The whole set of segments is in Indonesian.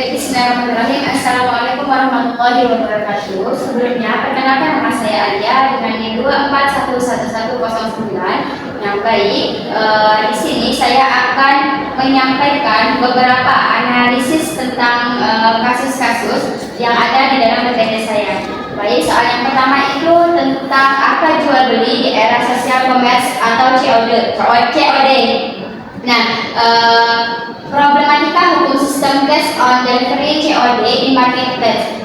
Bismillahirrahmanirrahim. Assalamualaikum warahmatullahi wabarakatuh. Sebelumnya, perkenalkan nama saya Alia dengan NIM 2411109. Yang baik, di sini saya akan menyampaikan beberapa analisis tentang kasus-kasus yang ada di dalam PPT saya. Baik, soal yang pertama itu tentang apa jual beli di era sosial commerce atau COD. Nah, problematika hukum sistem cash on delivery COD di marketplace.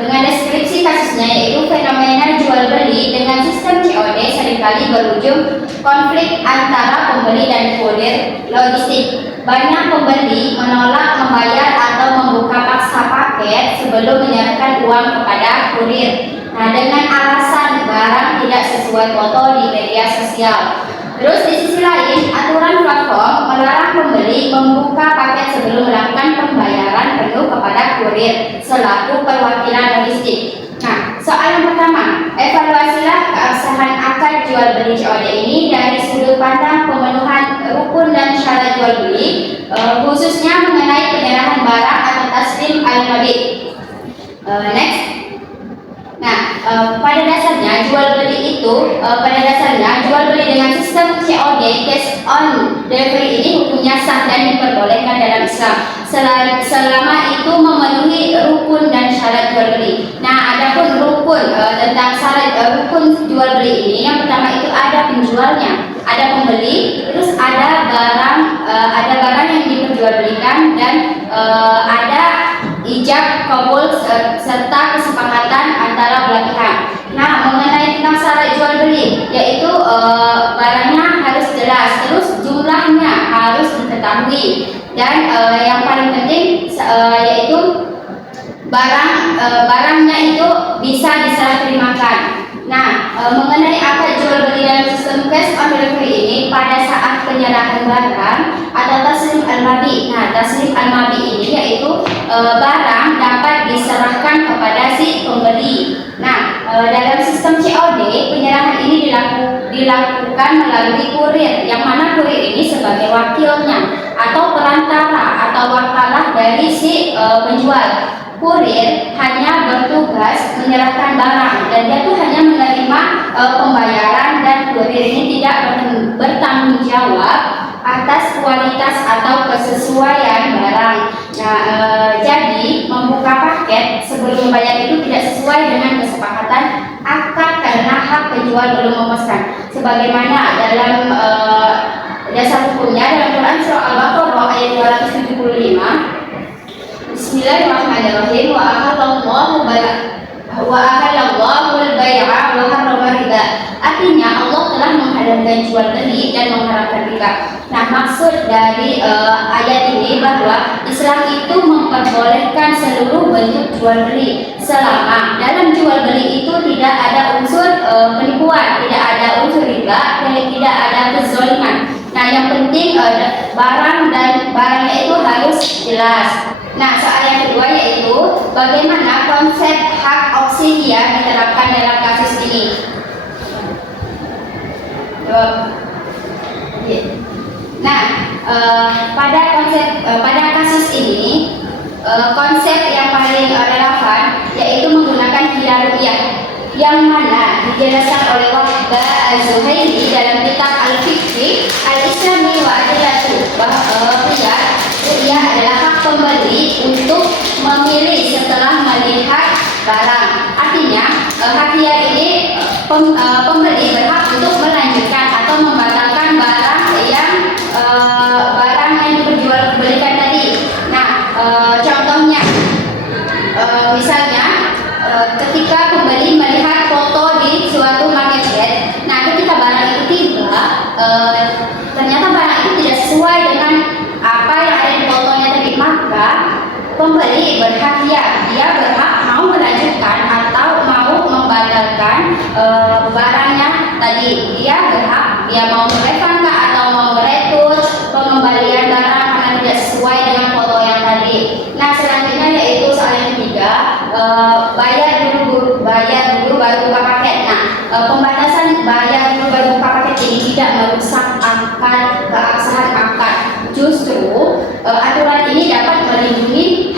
Dengan deskripsi kasusnya yaitu fenomena jual beli dengan sistem COD seringkali berujung konflik antara pembeli dan kurir logistik. Banyak pembeli menolak membayar atau membuka paksa paket sebelum menyerahkan uang kepada kurir. Nah, dengan alasan barang tidak sesuai foto di media sosial. Terus di sisi lain, aturan platform melarang pembeli membuka paket sebelum melakukan pembayaran penuh kepada kurir selaku perwakilan logistik. Nah, soal yang pertama, evaluasilah keabsahan akad jual beli COD ini dari sudut pandang pemenuhan rukun dan syarat jual beli, khususnya mengenai penyerahan barang atau taslim al-mabit. Next. Nah, pada dasarnya jual beli dengan sistem COD cash on delivery ini hukumnya sah dan diperbolehkan dalam Islam selama itu memenuhi rukun dan syarat jual beli. Nah, adapun rukun tentang syarat rukun jual beli ini, yang pertama itu ada penjualnya, ada pembeli, terus ada barang yang diperjualbelikan dan ada ijab kabul serta kesepakatan antara belah pihak. Nah, mengenai tentang syarat jual beli, yaitu barangnya harus jelas, terus jumlahnya harus diketahui, dan yang paling penting yaitu barangnya itu bisa diserah terimakan. Nah, mengenai akad jual beli dalam sistem cash on delivery ini pada saat penyerahan barang atau taslim al-mabi. Nah, taslim al-mabi ini yaitu barang dapat diserahkan kepada si pembeli. Nah, dalam sistem COD penyerahan ini dilakukan melalui kurir, yang mana kurir ini sebagai wakilnya atau perantara atau wakalah dari si penjual. Kurir hanya bertugas menyerahkan barang dan dia tuh hanya menerima pembayaran, dan kurir ini tidak bertanggung jawab atas kualitas atau kesesuaian barang. Nah, jadi membuka paket sebelum membayar itu tidak sesuai dengan kesepakatan akad karena hak penjual belum memesan. Sebagaimana dalam dasar hukumnya dalam Quran surah Al-Baqarah ayat 275. Bismillahirrahmanirrahim. Wa ahallallahu al-bai'a wa harrama riba. Artinya Allah telah menghalalkan jual beli dan mengharamkan riba. Nah, maksud dari ayat ini bahwa Islam itu memperbolehkan seluruh bentuk jual beli selama dalam jual beli itu tidak ada unsur penipuan, tidak ada unsur riba, dan tidak ada kezaliman. Nah, yang penting barangnya itu harus jelas. Nah, soal yang kedua yaitu bagaimana konsep hak opsi yang diterapkan dalam kasus ini. Nah, pada kasus ini konsep yang paling relevan yaitu menggunakan hilariyah, yang mana dijelaskan oleh Wahba Az-Zuhaili dalam kitab Al-Fiqh Al-Islami wa Adilatu, bahwa ia adalah hak pembeli untuk memilih setelah melihat barang. Artinya hak hiar ini pembeli berhak untuk melanjutkan atau membatalkan barang yang diperjualbelikan tadi. Nah, contohnya misalnya ketika pembeli melihat foto di suatu marketplace, nah ketika barang itu tiba, ternyata barang itu tidak sesuai dengan apa yang ada di fotonya tadi, maka pembeli berhak dia berhak mau melanjutkan atau mau membatalkan barangnya tadi. Dia mau merefund atau mau meretut pengembalian barang karena tidak sesuai dengan foto yang tadi. Nah, selanjutnya yaitu soal yang ketiga, bayar dulu baru buka paket. Nah, pembatasan bayar dulu baru buka paket ini tidak merusak keabsahan akad. Justru aturan ini dapat melindungi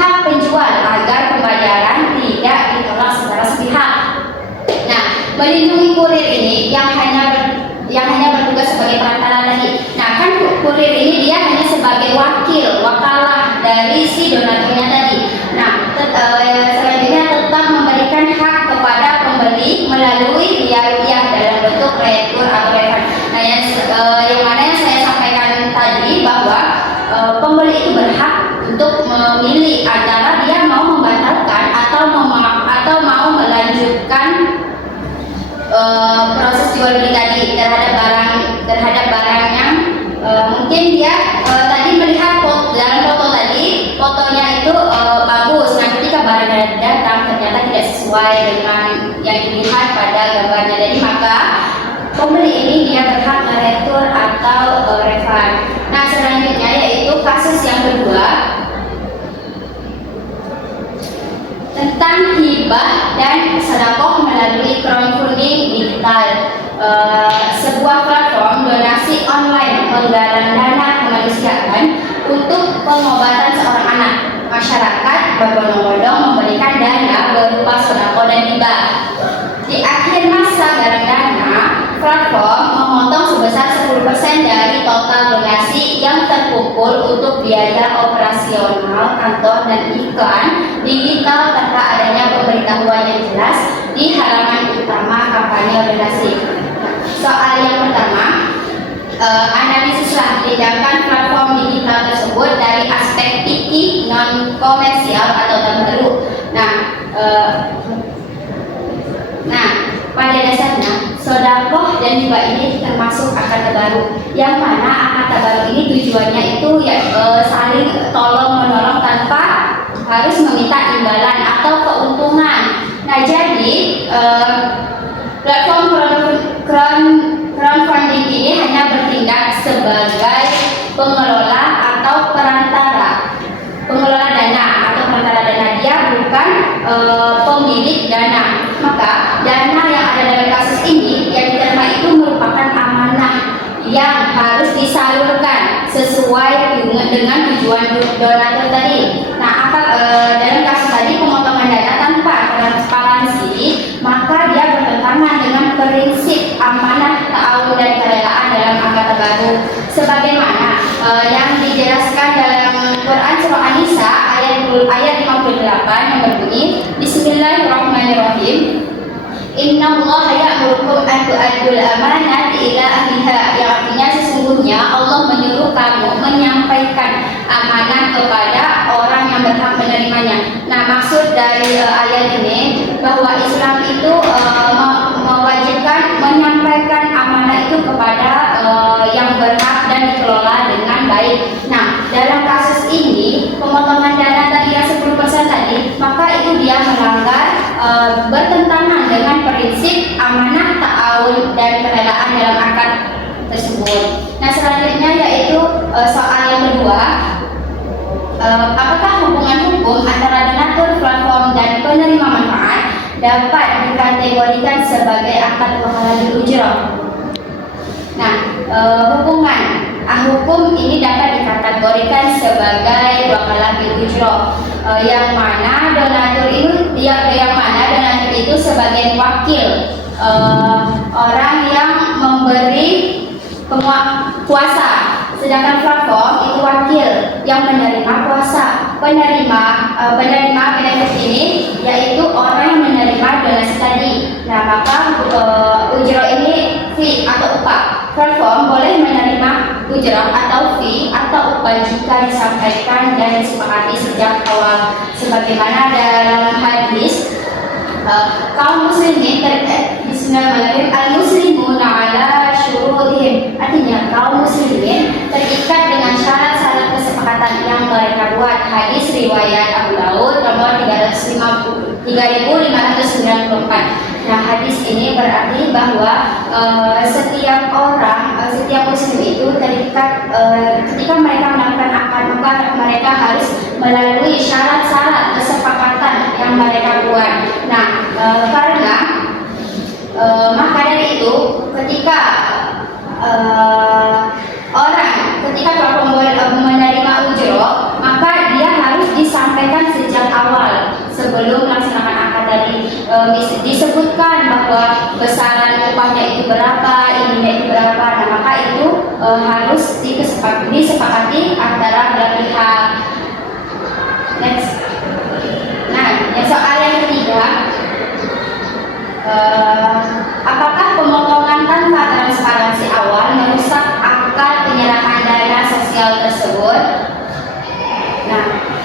itu berhak untuk memilih antara dia mau membatalkan atau mau melanjutkan proses jual beli tadi terhadap barang yang mungkin dia tadi melihat dalam foto tadi, fotonya itu bagus. Nah, ketika barangnya datang ternyata tidak sesuai dengan yang dilihat pada gambarnya. Jadi maka pembeli ini dia berhak meretur atau refund. Nah, selanjutnya yaitu kasus yang kedua tentang hibah dan sedekah melalui crowdfunding digital. Sebuah platform donasi online menggalang dana kemanusiaan untuk pengobatan seorang anak. Masyarakat berbondong-bondong memberikan dana berupa sedekah dan hibah. Di akhir masa galang dana, platform memotong sebesar 10% dari total donasi yang terkumpul untuk biaya operasional kantor dan iklan digital tanpa adanya pemberitahuan yang jelas di halaman utama kampanye donasi. Soal yang pertama, analisislah tindakan platform digital tersebut dari aspek fikih non komersial atau terbaru. Pada dasarnya sedekah dan hibah ini termasuk akad tabaruk, yang mana akad tabaruk ini tujuannya itu saling tolong menolong tanpa harus meminta imbalan atau keuntungan. Nah, jadi platform crowdfunding ini hanya bertindak sebagai pengelola atau pengelola dana atau perantara dana. Dia bukan pemilik dana. Maka dana yang ada dalam kasus ini yang diterima itu merupakan amanah yang harus disalurkan sesuai dengan tujuan donatur tadi. Nah, dalam kasus tadi pemotongan dana tanpa transparansi, maka dia bertentangan dengan prinsip amanah, ta'awun dan kerelaan dalam akad tabaruk, sebagaimana yang dijelaskan dalam Quran surah An-Nisa ayat 58 yang berbunyi, Bismillahirrahmanirrahim. Innallaha ya'murukum an tu'addul amanati ila ahliha, yang artinya sesungguhnya Allah menyuruh kamu menyampaikan amanah kepada orang yang berhak menerimanya. Nah, maksud dari ayat ini bahwa Islam itu mewajibkan menyampaikan amanah itu kepada yang berhak dan dikelola dengan baik. Nah, dalam kasus ini pemotongan dana tadi yang 10% tadi, maka itu dia melanggar bertentangan dengan prinsip amanah, ta'awun dan kerelaan dalam akad tersebut. Nah, selanjutnya yaitu soal yang kedua, apakah hubungan hukum antara donatur, platform dan penerima manfaat dapat dikategorikan sebagai akad wahaladul ujrah? Nah, hukum ini dapat dikategorikan sebagai wahaladul ujrah, yang mana donatur itu sebagai wakil orang yang memberi kuasa, sedangkan platform itu wakil yang menerima kuasa. Penerima benefit ini yaitu orang yang menerima donasi tadi. Nah, maka ujrah ini fee atau upah. Platform boleh menerima ujrah atau fee atau upah jika disampaikan dan disepakati sejak awal, sebagaimana dalam hadis kaum muslimin al-muslimuna ala syurutihim, artinya kaum muslimin terikat dengan syarat-syarat kesepakatan yang mereka buat. Hadis riwayat Abu Daud nomor 3594. Nah, hadis ini berarti bahwa setiap muslim itu terikat ketika mereka melakukan akad, maka mereka harus melalui syarat-syarat kesepakatan yang mereka buat. Nah, maka dari itu ketika platform menerima ujrah, maka dia harus disampaikan sejak awal sebelum melaksanakan akad tadi. Disebutkan bahwa besaran upahnya itu berapa, ininya itu berapa. Nah, maka itu harus disepakati antara belah pihak. Next. Nah, soal yang ketiga, apakah pemotongan tanpa transparansi awal merusak akad penyerahan dana sosial tersebut?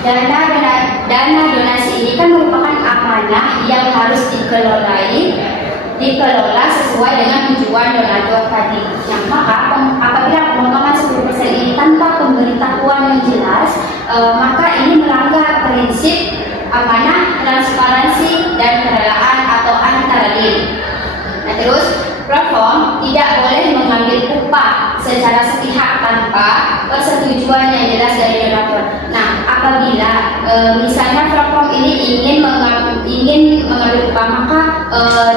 dana donasi ini kan merupakan amanah yang harus dikelola sesuai dengan tujuan donatur tadi. Nah, maka apabila pemotongan 10% ini tanpa pemberitahuan yang jelas, maka ini melanggar prinsip amanah, transparansi, dan kerelaan atau antara lain. Nah, terus platform tidak boleh mengambil upah secara sepihak tanpa persetujuan yang jelas dari donatur. Nah, apabila misalnya platform ini ingin mengambil upah, maka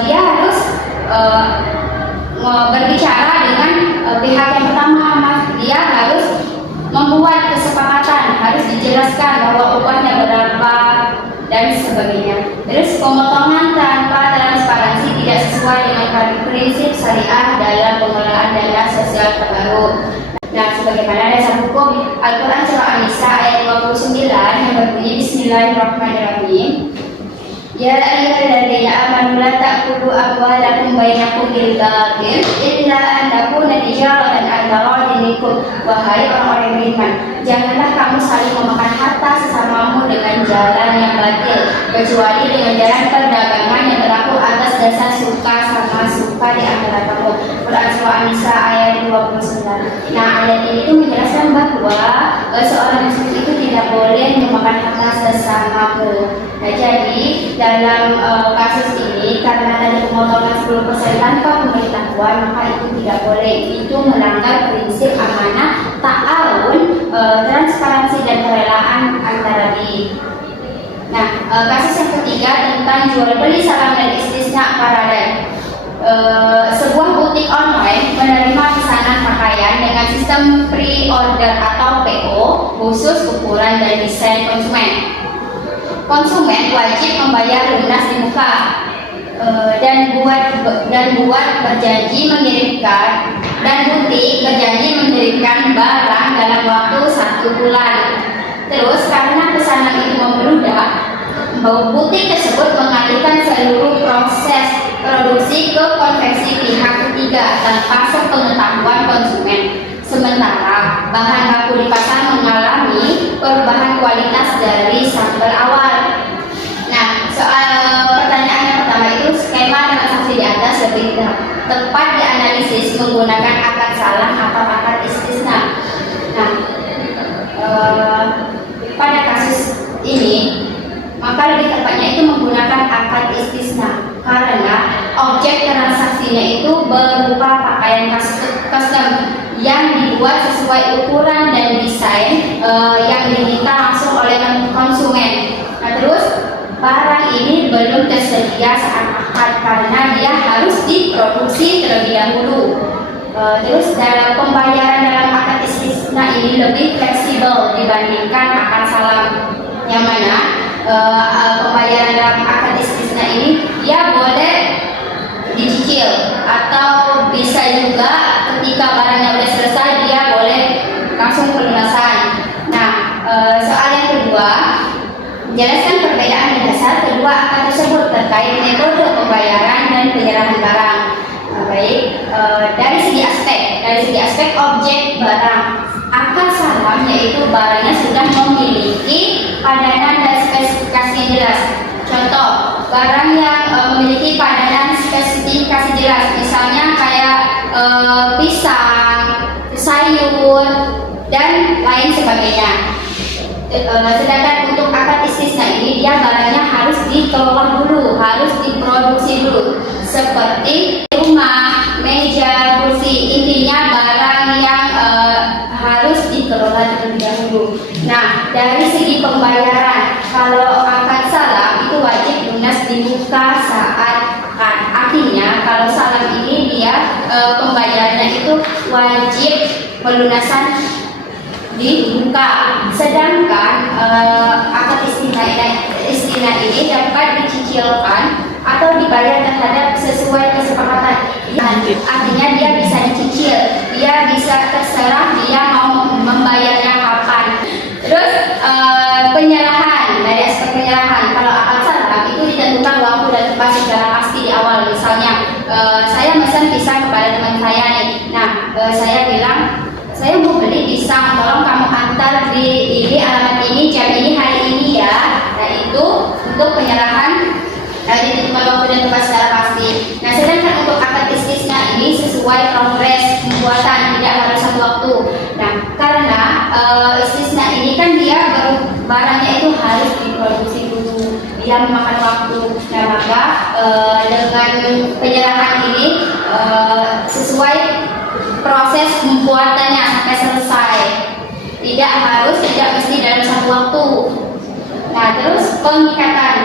dia harus berbicara dengan pihak yang pertama. Dia harus membuat kesepakatan, harus dijelaskan bahwa upahnya berapa dan sebagainya. Terus pemotongan tanpa transparansi tidak sesuai dengan prinsip syariah dalam pengelolaan dana sosial terbaru. Nah, sebagaimana dasar hukum Al-Quran surah An-Nisa ayat 29 yang berbunyi Bismillahirrahmanirrahim. Ya ayyuhalladzina amanu la ta'kulu amwalakum bainakum bil batil illa an takuna tijaratan an taradin minkum. Wahai orang-orang yang beriman, janganlah kamu saling memakan harta sesamamu dengan jalan yang batil, kecuali dengan jalan perdagangan yang berlaku atas dasar suka sama suka di antara kamu. Quran surah An-Nisa ayat 29. Nah, ayat ini itu menjelaskan bahwa seorang muslim itu tidak boleh memakan harta sesamamu. Nah, jadi dalam kasus ini karena ada pemotongan 10% tanpa pemberitahuan, maka itu tidak boleh. Itu melanggar prinsip amanah, ta'awun, transparansi dan kerelaan antara lain. Nah, kasus yang ketiga tentang jual beli salam dan istisna paradan. Sebuah butik online menerima pesanan pakaian dengan sistem pre-order atau PO khusus ukuran dan desain konsumen. Konsumen wajib membayar lunas di muka dan buat berjanji mengirimkan, dan butik berjanji mengirimkan barang dalam waktu 1 bulan. Terus karena pesanan itu membludak, butik tersebut mengalihkan seluruh proses produksi ke konveksi pihak ketiga tanpa sepengetahuan konsumen. Sementara bahan baku di pasar mengalami perubahan kualitas dari sampel awal. Nah, soal pertanyaan yang pertama itu, skema transaksi di atas lebih tepat dianalisis menggunakan akad salah atau akad istisna. Nah, pada kasus ini maka lebih tepatnya itu menggunakan akad istisna karena objek transaksinya itu berupa pakaian custom yang dibuat sesuai ukuran dan desain yang diminta langsung oleh konsumen. Nah, terus barang ini belum tersedia saat akad karena dia harus diproduksi terlebih dahulu. Terus dalam pembayaran dalam akad istisna ini lebih fleksibel dibandingkan akad salam, yang mana pembayaran dalam akad istisna ini dia boleh dicicil atau bisa juga ketika barangnya sudah selesai dia boleh langsung pelunasan. Nah, soal yang kedua, jelaskan perbedaan dasar kedua akad tersebut terkait metode pembayaran dan penyerahan barang. Dari segi aspek objek barang, akad salam yaitu barangnya sudah memiliki padanan dan spesifikasi yang jelas. Contoh, barang yang memiliki padanan spesifikasi jelas, misalnya kayak pisang, sayur, dan lain sebagainya. Sedangkan untuk akad istisna ini dia barangnya harus dikelola dulu, harus diproduksi dulu, seperti rumah, meja, kursi, intinya barang yang harus dikelola terlebih dahulu. Nah, dari segi pembayaran, kalau akad salam itu wajib lunas di muka saat akad. Artinya kalau salam ini dia pembayarannya itu wajib pelunasan di muka. Sedangkan akad istisna ini dapat dicicilkan atau dibayar terhadap sesuai kesepakatan. Artinya dia bisa dicicil, dia bisa terserah dia mau membayarnya kapan. Terus penyerahan, dari aspek penyerahan, kalau akad salam itu ditentukan waktu dan tempat secara pasti di awal. Misalnya saya pesan pisang kepada teman saya nih. Nah, saya bilang saya mau beli pisang, tolong kamu antar antar di ini alamat ini jam ini hari ini ya. Nah itu untuk penyerahan ditentukan waktu dan tempat secara pasti. Nah sedangkan untuk akad istisna ini sesuai progres pembuatan, tidak harus satu waktu. Nah karena istisna ini kan dia barangnya itu harus diproduksi dulu, dia memakan waktu. Nah maka dengan penyerahan ini sesuai proses pembuatannya sampai selesai, tidak mesti dalam satu waktu. Nah terus pengikatan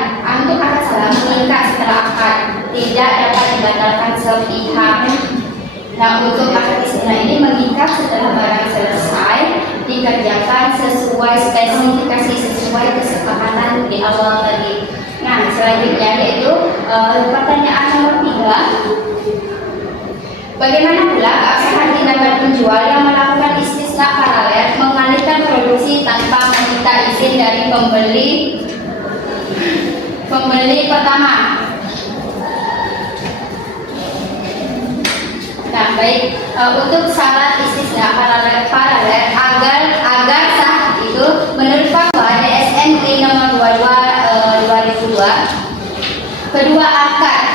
untuk akad salam mengikat setelah akad tidak dapat dibatalkan sepihak. Nah untuk akad istisna ini mengikat setelah barang selesai dikerjakan sesuai spesifikasi, sesuai kesepakatan di awal tadi. Nah selanjutnya yaitu pertanyaan nomor 3. Bagaimana pula keabsahan tindakan penjual yang melakukan istisna paralel mengalihkan produksi tanpa meminta izin dari pembeli pertama? Nah baik, untuk syarat istisna paralel agar sah itu menurut fatwa DSN nomor 22 2002, kedua akad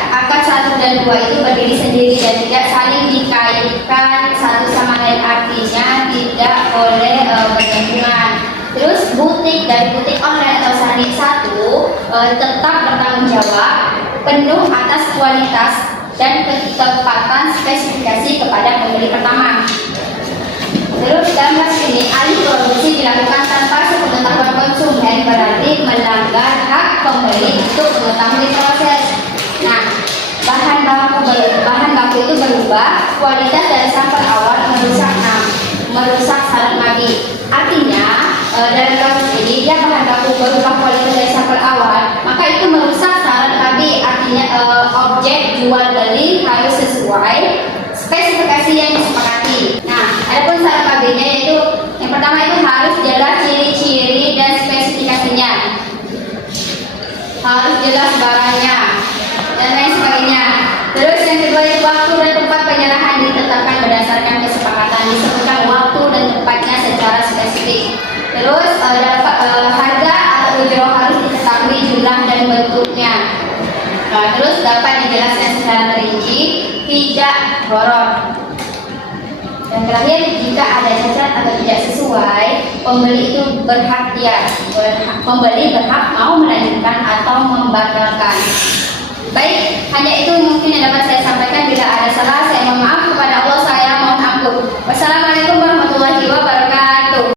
1 dan 2 itu berdiri sendiri dan tidak saling dikaitkan satu sama lain, artinya tidak boleh berhubungan. Terus dari butik online atau Sanik 1 tetap bertanggung jawab penuh atas kualitas dan ketepatan spesifikasi kepada pembeli pertama. Terus dalam kasus ini alih produksi dilakukan tanpa sepengetahuan konsumen, berarti melanggar hak pembeli untuk mengetahui proses. Nah, bahan baku itu berubah, kualitas dari sampel awal merusak syarat maggi. Artinya dalam kasus ini dia bahan baku berubah kualitas dari sampel awal, maka itu merusak syarat maggi. Artinya objek jual beli harus sesuai spesifikasi yang disepakati. Nah, adapun syarat magginya yaitu yang pertama itu harus jelas ciri-ciri dan spesifikasinya, harus jelas barangnya dan lain sebagainya. Terus yang kedua itu waktu dan tempat penyerahan ditetapkan berdasarkan kesepakatan, disebutkan waktu dan tempatnya secara spesifik. Terus harga atau ujroh harus diketahui jumlah dan bentuknya. Nah, terus dapat dijelaskan secara terinci, tidak gharar. Dan terakhir, jika ada cacat atau tidak sesuai, pembeli itu pembeli berhak mau melanjutkan atau membatalkan. Baik, hanya itu mungkin yang dapat saya